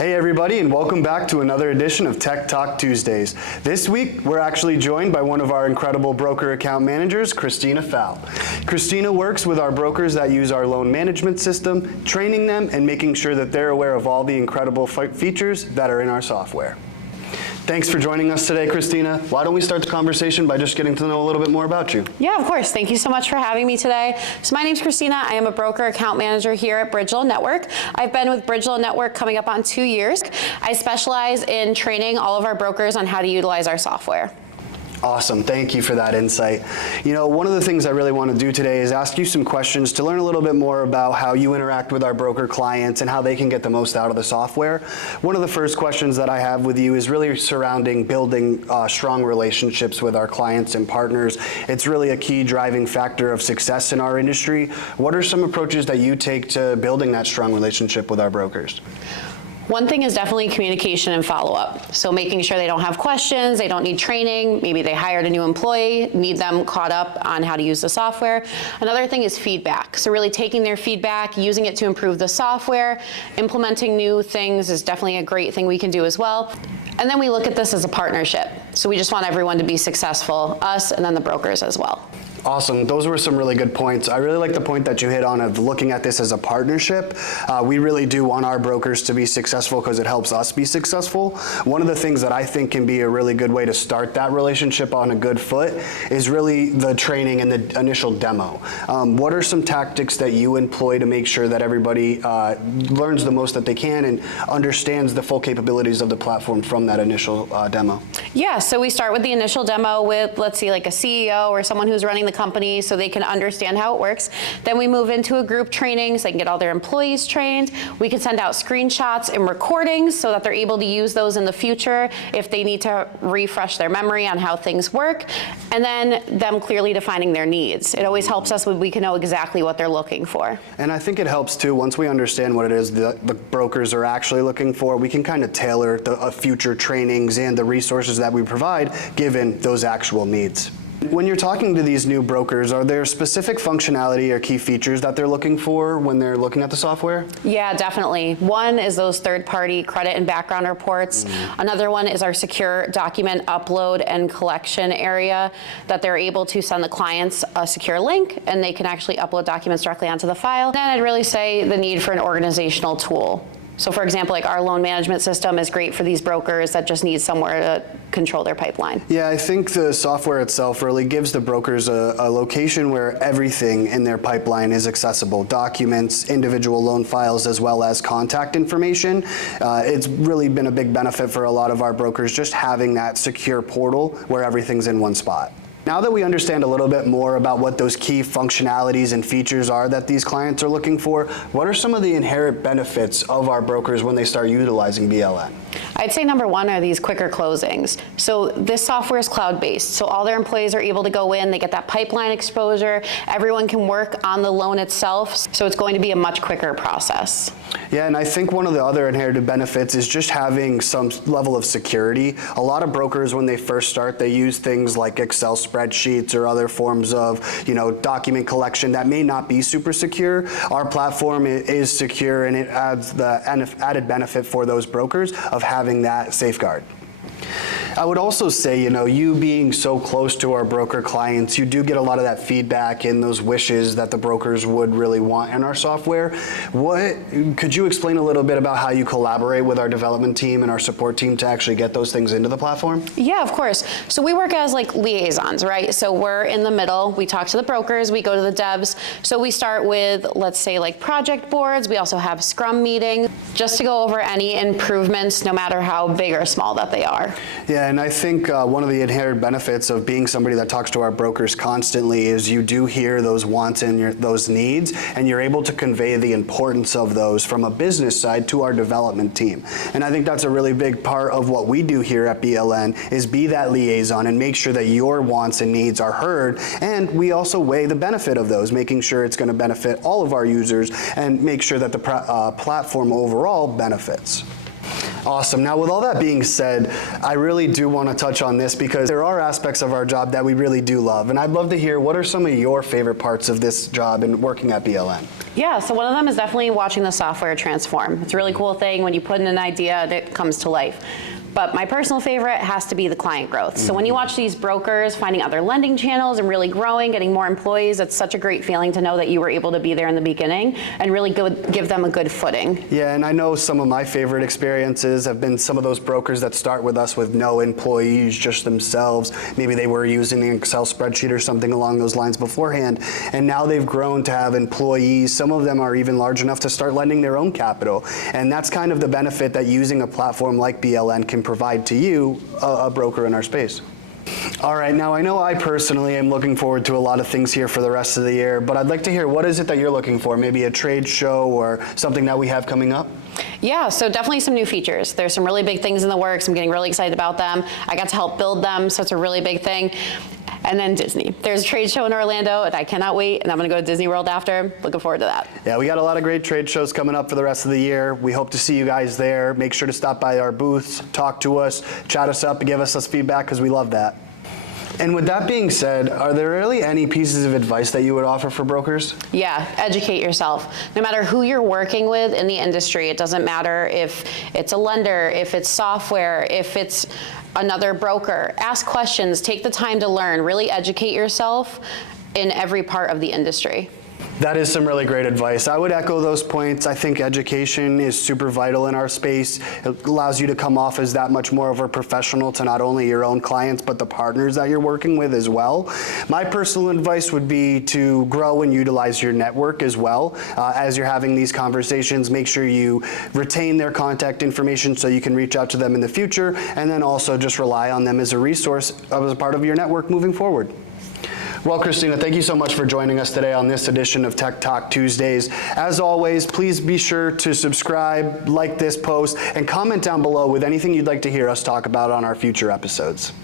Hey everybody, and welcome back to another edition of Tech Talk Tuesdays. This week, we're actually joined by one of our incredible broker account managers, Kristina Pfau. Kristina works with our brokers that use our loan management system, training them and making sure that they're aware of all the incredible features that are in our software. Thanks for joining us today, Kristina. Why don't we start the conversation by just getting to know a little bit more about you? Yeah, of course. Thank you so much for having me today. So my name's Kristina. I am a broker account manager here at Bridgel Network. I've been with Bridgel Network coming up on 2 years. I specialize in training all of our brokers on how to utilize our software. Awesome, thank you for that insight. You know, one of the things I really want to do today is ask you some questions to learn a little bit more about how you interact with our broker clients and how they can get the most out of the software. One of the first questions that I have with you is really surrounding building strong relationships with our clients and partners. It's really a key driving factor of success in our industry. What are some approaches that you take to building that strong relationship with our brokers? One thing is definitely communication and follow-up. So making sure they don't have questions, they don't need training, maybe they hired a new employee, need them caught up on how to use the software. Another thing is feedback. So really taking their feedback, using it to improve the software, implementing new things is definitely a great thing we can do as well. And then we look at this as a partnership. So we just want everyone to be successful, us and then the brokers as well. Awesome. Those were some really good points. I really like the point that you hit on of looking at this as a partnership. We really do want our brokers to be successful because it helps us be successful. One of the things that I think can be a really good way to start that relationship on a good foot is really the training and the initial demo. What are some tactics that you employ to make sure that everybody learns the most that they can and understands the full capabilities of the platform from that initial demo? Yeah, so we start with the initial demo with, let's see, like a CEO or someone who's running the company so they can understand how it works. Then we move into a group training so they can get all their employees trained. We can send out screenshots and recordings so that they're able to use those in the future if they need to refresh their memory on how things work. And then them clearly defining their needs. It always helps us when we can know exactly what they're looking for. And I think it helps too, once we understand what it is the brokers are actually looking for, we can kind of tailor the future trainings and the resources that we provide given those actual needs. When you're talking to these new brokers, are there specific functionality or key features that they're looking for when they're looking at the software? Yeah, definitely. One is those third-party credit and background reports. Another one is our secure document upload and collection area that they're able to send the clients a secure link and they can actually upload documents directly onto the file. Then I'd really say the need for an organizational tool. So for example, like our loan management system is great for these brokers that just need somewhere to control their pipeline. Yeah, I think the software itself really gives the brokers a location where everything in their pipeline is accessible. Documents, individual loan files, as well as contact information. It's really been a big benefit for a lot of our brokers just having that secure portal where everything's in one spot. Now that we understand a little bit more about what those key functionalities and features are that these clients are looking for, what are some of the inherent benefits of our brokers when they start utilizing BLN? I'd say number one are these quicker closings. So this software is cloud-based, so all their employees are able to go in, they get that pipeline exposure, everyone can work on the loan itself, so it's going to be a much quicker process. Yeah, and I think one of the other inherited benefits is just having some level of security. A lot of brokers, when they first start, they use things like Excel spreadsheets or other forms of, document collection that may not be super secure. Our platform is secure and it adds the added benefit for those brokers of having that safeguard. I would also say, you being so close to our broker clients, you do get a lot of that feedback and those wishes that the brokers would really want in our software. Could you explain a little bit about how you collaborate with our development team and our support team to actually get those things into the platform? Yeah, of course. So we work as like liaisons, right? So we're in the middle. We talk to the brokers, we go to the devs. So we start with, let's say, like project boards. We also have Scrum meetings just to go over any improvements, no matter how big or small that they are. Yeah, and I think one of the inherent benefits of being somebody that talks to our brokers constantly is you do hear those wants and those needs, and you're able to convey the importance of those from a business side to our development team. And I think that's a really big part of what we do here at BLN is be that liaison and make sure that your wants and needs are heard, and we also weigh the benefit of those, making sure it's going to benefit all of our users and make sure that the platform overall benefits. Awesome. Now, with all that being said, I really do want to touch on this because there are aspects of our job that we really do love. And I'd love to hear, what are some of your favorite parts of this job and working at BLN? Yeah, so one of them is definitely watching the software transform. It's a really cool thing when you put in an idea and it comes to life. But my personal favorite has to be the client growth. So when you watch these brokers finding other lending channels and really growing, getting more employees, it's such a great feeling to know that you were able to be there in the beginning and really give them a good footing. Yeah, and I know some of my favorite experiences have been some of those brokers that start with us with no employees, just themselves. Maybe they were using an Excel spreadsheet or something along those lines beforehand, and now they've grown to have employees. Some of them are even large enough to start lending their own capital. And that's kind of the benefit that using a platform like BLN can provide to you, a broker in our space. All right, now I know I personally am looking forward to a lot of things here for the rest of the year, but I'd like to hear, what is it that you're looking for? Maybe a trade show or something that we have coming up? Yeah, so definitely some new features. There's some really big things in the works. I'm getting really excited about them. I got to help build them, so it's a really big thing. And then Disney. There's a trade show in Orlando, and I cannot wait, and I'm going to go to Disney World after. Looking forward to that. Yeah, we got a lot of great trade shows coming up for the rest of the year. We hope to see you guys there. Make sure to stop by our booths, talk to us, chat us up, and give us feedback, because we love that. And with that being said, are there really any pieces of advice that you would offer for brokers? Yeah, educate yourself. No matter who you're working with in the industry, it doesn't matter if it's a lender, if it's software, if it's another broker. Ask questions, take the time to learn, really educate yourself in every part of the industry. That is some really great advice. I would echo those points. I think education is super vital in our space. It allows you to come off as that much more of a professional to not only your own clients, but the partners that you're working with as well. My personal advice would be to grow and utilize your network as well. As you're having these conversations, make sure you retain their contact information so you can reach out to them in the future, and then also just rely on them as a resource, as a part of your network moving forward. Well, Kristina, thank you so much for joining us today on this edition of Tech Talk Tuesdays. As always, please be sure to subscribe, like this post, and comment down below with anything you'd like to hear us talk about on our future episodes.